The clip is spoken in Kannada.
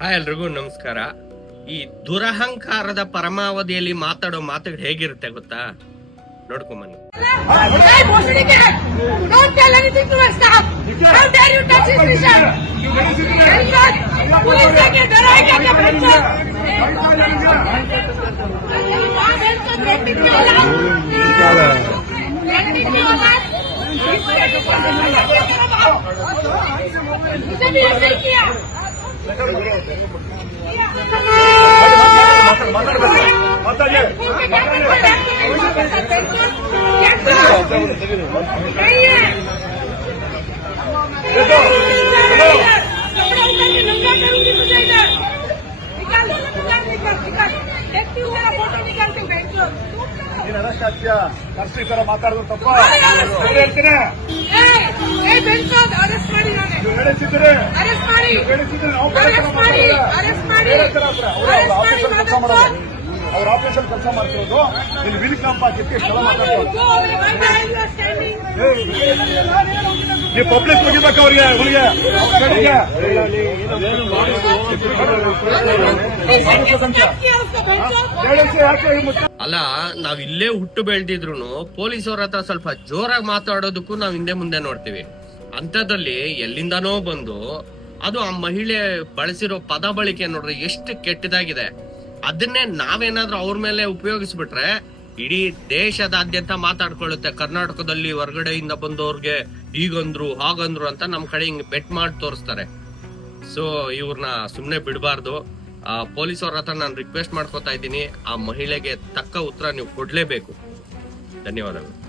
ಹಾಯ್ ಎಲ್ರಿಗೂ ನಮಸ್ಕಾರ. ಈ ದುರಹಂಕಾರದ ಪರಮಾವಧಿಯಲ್ಲಿ ಮಾತಾಡೋ ಮಾತುಗಳು ಹೇಗಿರುತ್ತೆ ಗೊತ್ತಾ? ನೋಡ್ಕೊಂಬನ್ನಿ Hey, Ini adalah ಅವ್ರ ಆಫೀಸಲ್ಲಿ ಕೆಲಸ ಮಾಡ್ತಿರೋದು ಇಲ್ಲಿ ವಿಲ್ ಕ್ಯಾಂಪ್ ಹಾಕಿತ್ತು ಕೆಲಸ ನೀವು ಪಬ್ಲಿಕ್ ಮುಗಿಬೇಕು ಅವ್ರಿಗೆ ಹುಡುಗೆ ಅಲ್ಲ ನಾವ್ ಇಲ್ಲೇ ಹುಟ್ಟು ಬೆಳೆದಿದ್ರು ಪೊಲೀಸವ್ರ ಹತ್ರ ಸ್ವಲ್ಪ ಜೋರಾಗಿ ಮಾತಾಡೋದಕ್ಕೂ ನಾವ್ ಹಿಂದೆ ಮುಂದೆ ನೋಡ್ತೀವಿ ಅಂತದಲ್ಲಿ ಎಲ್ಲಿಂದಾನೋ ಬಂದು ಅದು ಆ ಮಹಿಳೆ ಬಳಸಿರೋ ಪದ ಬಳಕೆ ನೋಡ್ರಿ ಎಷ್ಟು ಕೆಟ್ಟದಾಗಿದೆ. ಅದನ್ನೇ ನಾವೇನಾದ್ರೂ ಅವ್ರ ಮೇಲೆ ಉಪಯೋಗಿಸ್ಬಿಟ್ರೆ ಇಡೀ ದೇಶದಾದ್ಯಂತ ಮಾತಾಡ್ಕೊಳ್ಳುತ್ತೆ. ಕರ್ನಾಟಕದಲ್ಲಿ ಹೊರಗಡೆಯಿಂದ ಬಂದವ್ರಿಗೆ ಹೀಗಂದ್ರು, ಹಾಗಂದ್ರು ಅಂತ ನಮ್ ಕಡೆ ಹಿಂಗ್ ಬೆಟ್ ಮಾಡಿ ತೋರಿಸ್ತಾರೆ. ಸೊ ಇವ್ರನ್ನ ಸುಮ್ನೆ ಬಿಡಬಾರ್ದು. ಪೊಲೀಸವ್ರ ಹತ್ರ ನಾನು ರಿಕ್ವೆಸ್ಟ್ ಮಾಡ್ಕೊತಾ ಇದ್ದೀನಿ. ಆ ಮಹಿಳೆಗೆ ತಕ್ಕ ಉತ್ತರ ನೀವು ಕೊಡ್ಲೇಬೇಕು. ಧನ್ಯವಾದಗಳು.